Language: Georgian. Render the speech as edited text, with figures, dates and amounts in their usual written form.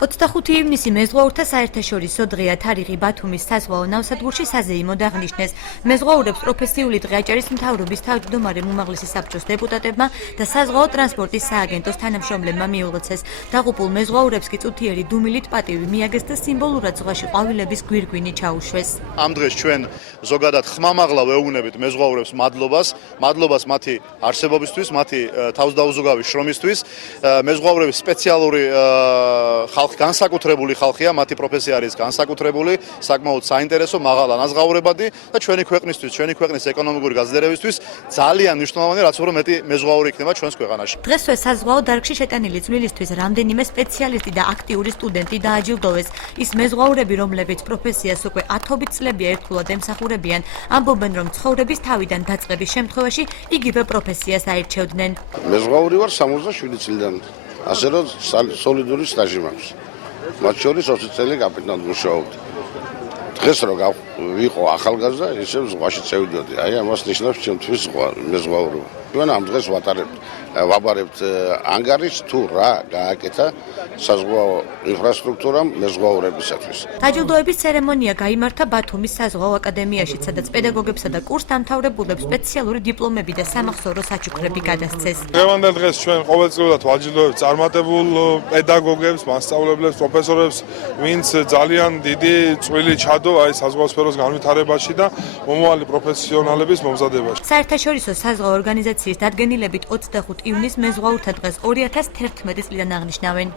25 ივნისი მეზღვაურთა საერთაშორისო დღეა. თარიღი ბათუმის საზღვაო ნავსადგურში საზეიმოდ აღნიშნეს. მეზღვაურებს პროფესიული დღე აჭარის მთავრობის თავმჯდომარე უმაღლესი საბჭოს დეპუტატებმა და საზღვაო ტრანსპორტის სააგენტოს თანამშრომლებმა მიულოცეს. დაღუპულ მეზღვაურებს კი წუთიერი დუმილით პატივი მიაგეს და სიმბოლურად ზღვაში ყვავილების გვირგვინი ჩაუშვეს. ამ დღეს ჩვენ ზოგადად ხმამაღლა ვეუბნებით მეზღვაურებს მადლობას მათი არსებობისთვის, მათი თავსდაუზოგავი შრომისთვის. მეზღვაურების სპეციალური განსაკუთრებული ხალხია, მათი პროფესია არის განსაკუთრებული, საკმაოდ საინტერესო, მაღალ ანაზღაურებადი და ჩვენი ქვეყნისთვის, ჩვენი ქვეყნის ეკონომიკური გაძლიერებისთვის ძალიან მნიშვნელოვანია, რაც უფრო მეტი მეზღვაური იქნება ჩვენს ქვეყანაში. დღესვე საზღვაო დარგში შეტანილი წვლილისთვის რამდენიმე სპეციალისტი და აქტიური სტუდენტი დააჯილდოვეს. ის მეზღვაურები, რომლებიც პროფესიას უკვე ათობით წლებია ერთგულად ემსახურებიან, ამბობენ, რომ ცხოვრების თავიდან დაწყების შემთხვევაში იგივე პროფესიას აირჩევდნენ. მეზღვაური ვარ 67 წლიდან. ასე რომ სოლიდური სტაჟი მაქვს. მათ შორის 20 წელი კაპიტანად მუშაობდი. დღეს რო ვიყო ახალგაზრდა, ისევ ზღვაში წევიდოდი. აი ამას ნიშნავს ჩემთვის მეზღვაურობა. ჩვენ ამ დღეს ვაბარებთ ანგარიშს თუ რა გააკეთა საზღვაო ინფრასტრუქტურამ მეზღვაურებისათვის. დაჯილდოების ცერემონია გაიმართა ბათუმის საზღვაო აკადემიაში, სადაც პედაგოგებსა და კურსდამთავრებულებს სპეციალური დიპლომები და სამახსოვრო საჩუქრები გადასცეს. დღევანდელ დღეს ჩვენ ყოველწლიურად ვაჯილდოვებთ წარმატებულ პედაგოგებს, მასწავლებლებს, პროფესორებს, ვინც ძალიან დიდი წვლილი ჩადო აი საზღვაო სფეროს განვითარებაში და მომავალი პროფესიონალების მომზადებაში. საერთაშორისო საზღვაო ორგანიზაციის დადგენილებით 25 ივნისს მეზღვაურთა დღეს 2011 წლიდან აღნიშნავენ.